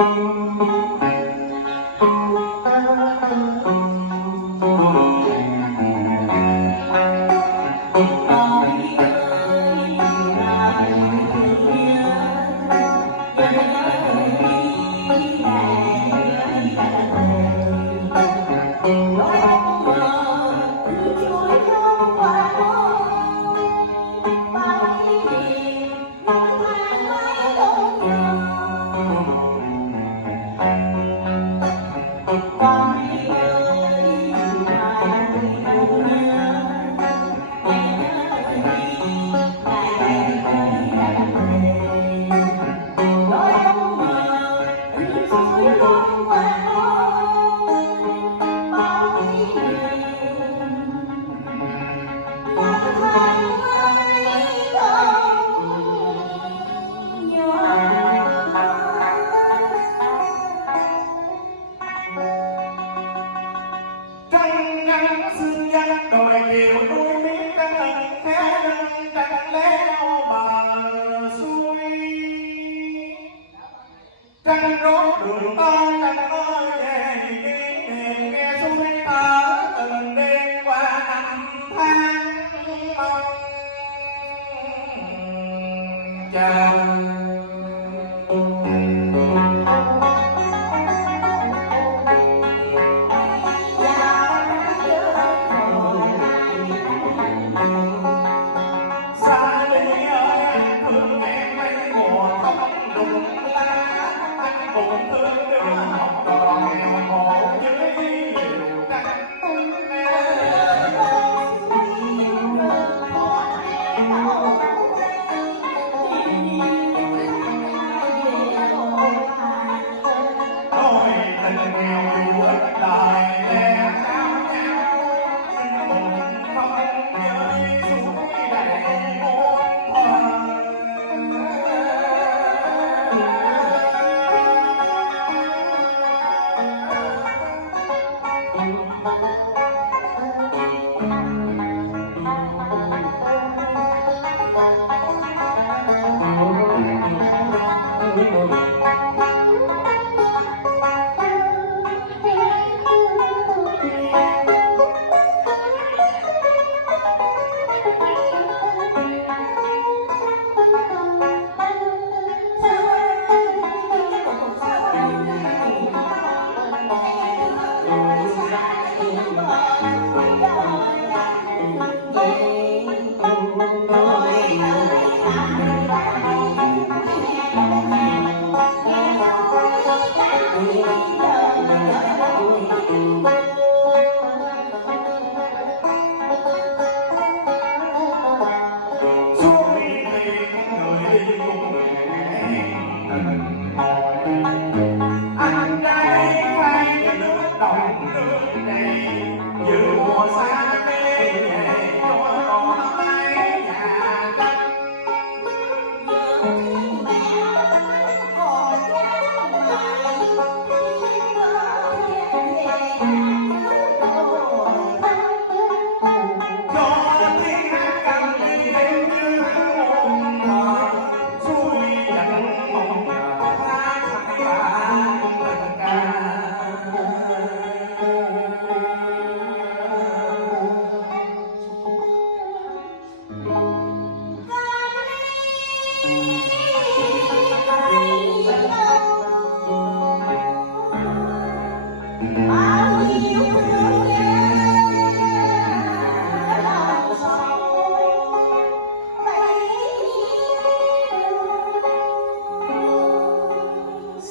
trăng rốt đường ta trăng ơi về kỷ niệm nghe xuôi ta từng đêm qua năm tháng mong chờ.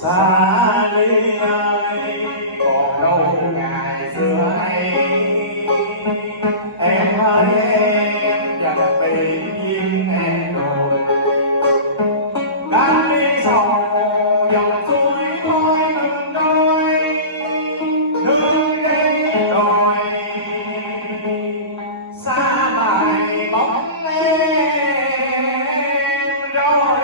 Xa ly ơi còn đâu ngày xưa hay em ơi em gặp bị duyên em rồi đang đi sầu dòng suối thôi ngừng đôi nương cây đồi xa bài bóng em rồi.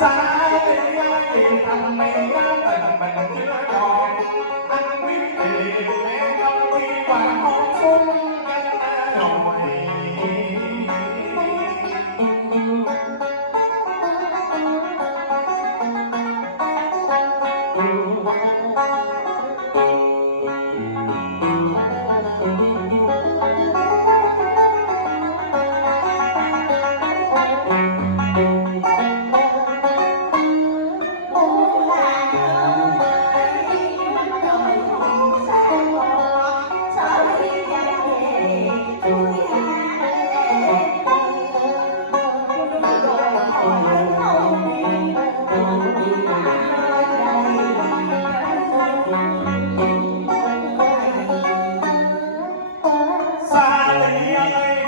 xa đi vì thằng mẹ tình mình chưa tròn anh quyết thì em không đi hoàng hôn xuống rồi.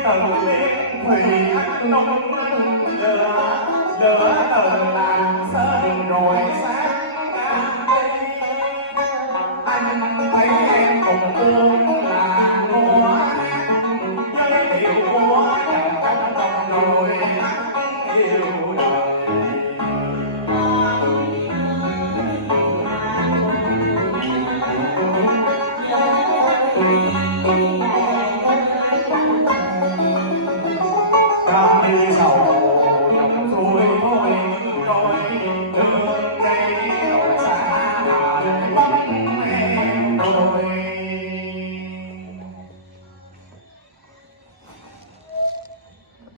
Từ đêm thủy nông lửa lửa từ làng sơn rồi sáng đây anh thấy em cùng buông là mùa giới thiệu của chồng trong đồng nồi yêu đời.